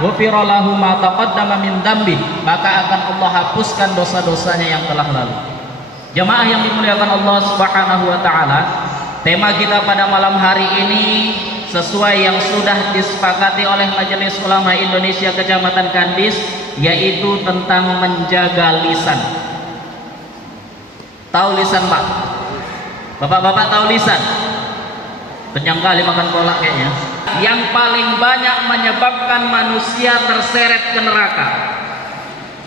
ghufira lahu ma taqaddama min dzambi, maka akan Allah hapuskan dosa-dosanya yang telah lalu. Jemaah yang dimuliakan Allah Subhanahu wa taala, tema kita pada malam hari ini sesuai yang sudah disepakati oleh Majelis Ulama Indonesia Kecamatan Kandis, yaitu tentang menjaga lisan. Tahu lisan, Pak? Bapak-bapak tahu lisan? Kenyang kali makan kolak kayaknya. Yang paling banyak menyebabkan manusia terseret ke neraka.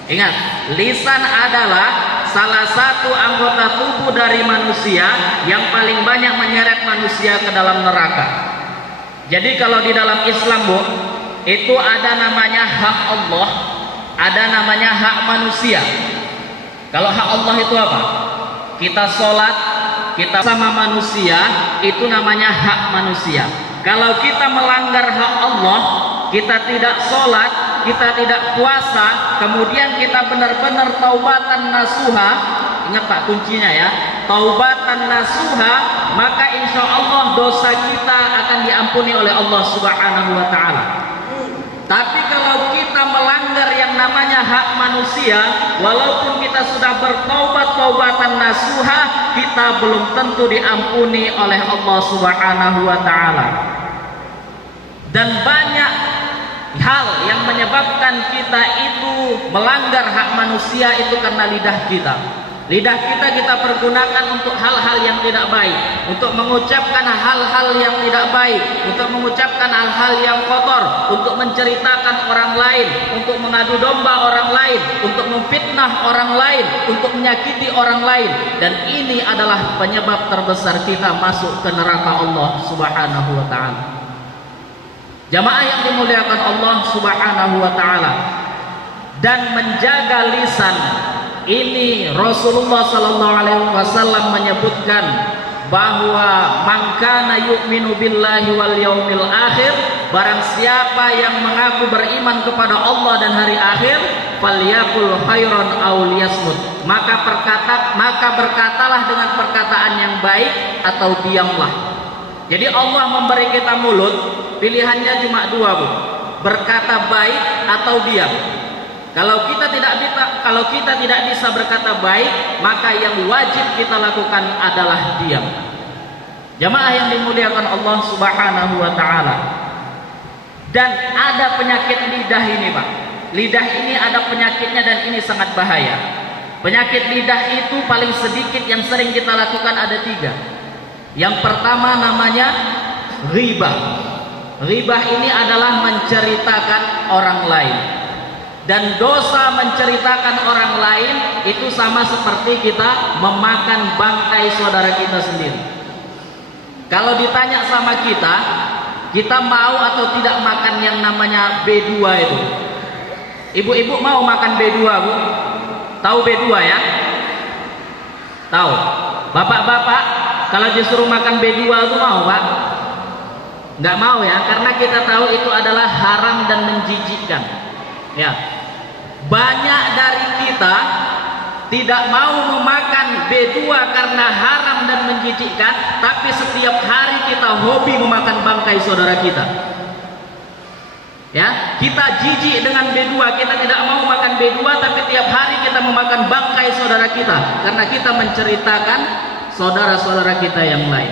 Ingat, lisan adalah salah satu anggota tubuh dari manusia yang paling banyak menyeret manusia ke dalam neraka. Jadi kalau di dalam Islam, Bu, itu ada namanya hak Allah, ada namanya hak manusia. Kalau hak Allah itu apa? Kita sholat, kita sama manusia, itu namanya hak manusia. Kalau kita melanggar hak Allah, kita tidak sholat, kita tidak puasa, kemudian kita benar-benar taubatan nasuha, ingat Pak kuncinya ya, taubatan nasuha, maka insya Allah dosa kita akan diampuni oleh Allah Subhanahu wa ta'ala. Tapi kalau kita melanggar yang namanya hak manusia, walaupun kita sudah bertaubat taubatan nasuha, kita belum tentu diampuni oleh Allah Subhanahu wa ta'ala. Dan banyak hal yang menyebabkan kita itu melanggar hak manusia itu karena lidah kita. Lidah kita pergunakan untuk hal-hal yang tidak baik, untuk mengucapkan hal-hal yang tidak baik, untuk mengucapkan hal-hal yang kotor, untuk menceritakan orang lain, untuk mengadu domba orang lain, untuk memfitnah orang lain, untuk menyakiti orang lain. Dan ini adalah penyebab terbesar kita masuk ke neraka Allah Subhanahu wa ta'ala. Jamaah yang dimuliakan Allah Subhanahu wa ta'ala, dan menjaga lisan ini Rasulullah sallallahu alaihi wasallam menyebutkan bahwa man kana yu'minu billahi wal yaumil akhir, barang siapa yang mengaku beriman kepada Allah dan hari akhir, falyaqul khairan aw liyasmut, maka berkatalah dengan perkataan yang baik atau diamlah. Jadi Allah memberi kita mulut, pilihannya cuma dua, Bu, berkata baik atau diam. Kalau kita tidak bisa berkata baik, maka yang wajib kita lakukan adalah diam. Jamaah yang dimuliakan Allah Subhanahu wa ta'ala. Dan ada penyakit lidah ini, Pak. Lidah ini ada penyakitnya dan ini sangat bahaya. Penyakit lidah itu paling sedikit yang sering kita lakukan ada 3. Yang pertama namanya ghibah. Ghibah ini adalah menceritakan orang lain. Dan dosa menceritakan orang lain itu sama seperti kita memakan bangkai saudara kita sendiri. Kalau ditanya sama kita mau atau tidak makan yang namanya B2 itu? Ibu-ibu mau makan B2, Bu? Tahu B2 ya? Tahu. Bapak-bapak kalau disuruh makan B2 itu mau, Pak? Nggak mau ya, karena kita tahu itu adalah haram dan menjijikkan. Ya. Banyak dari kita tidak mau memakan B2 karena haram dan menjijikkan, tapi setiap hari kita hobi memakan bangkai saudara kita. Ya, kita jijik dengan B2, kita tidak mau makan B2, tapi tiap hari kita memakan bangkai saudara kita karena kita menceritakan saudara-saudara kita yang lain.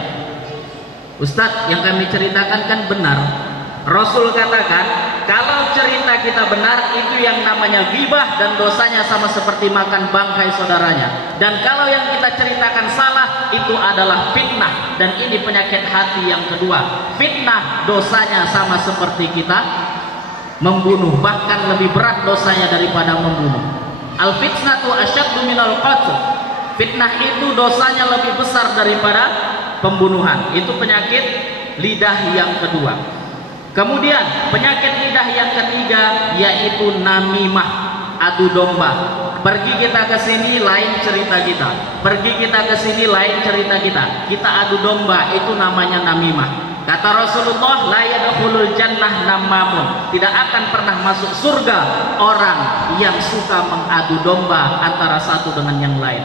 Ustadz, yang kami ceritakan kan benar. Rasul katakan, kalau cerita kita benar, itu yang namanya ghibah dan dosanya sama seperti makan bangkai saudaranya. Dan kalau yang kita ceritakan salah, itu adalah fitnah. Dan ini penyakit hati yang kedua. Fitnah dosanya sama seperti kita membunuh, bahkan lebih berat dosanya daripada membunuh. Al-fitnatu asyaddu minal qatl. Fitnah itu dosanya lebih besar daripada pembunuhan. Itu penyakit lidah yang kedua. Kemudian penyakit lidah yang ketiga yaitu namimah, adu domba. Pergi kita ke sini lain cerita kita, pergi kita ke sini lain cerita kita. Kita adu domba, itu namanya namimah. Kata Rasulullah, la yadkhulul jannah namamun. Tidak akan pernah masuk surga orang yang suka mengadu domba antara satu dengan yang lain.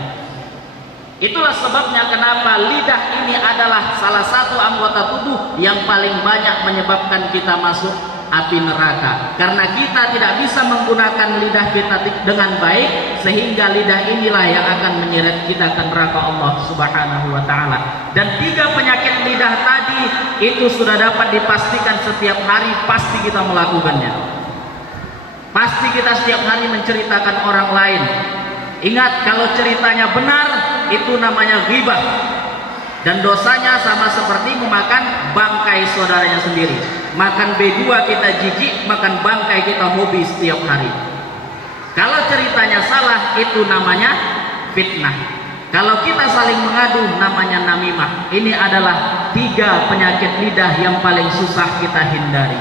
Itulah sebabnya kenapa lidah ini adalah salah satu anggota tubuh yang paling banyak menyebabkan kita masuk api neraka. Karena kita tidak bisa menggunakan lidah kita dengan baik, sehingga lidah inilah yang akan menyeret kita ke neraka Allah Subhanahu wa taala. Dan 3 penyakit lidah tadi itu sudah dapat dipastikan setiap hari pasti kita melakukannya. Pasti kita setiap hari menceritakan orang lain. Ingat, kalau ceritanya benar itu namanya ghibah. Dan dosanya sama seperti memakan bangkai saudaranya sendiri. Makan B2 kita jijik, makan bangkai kita hobi setiap hari. Kalau ceritanya salah, itu namanya fitnah. Kalau kita saling mengadu, namanya namimah. Ini adalah 3 penyakit lidah yang paling susah kita hindari.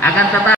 Akan tetapi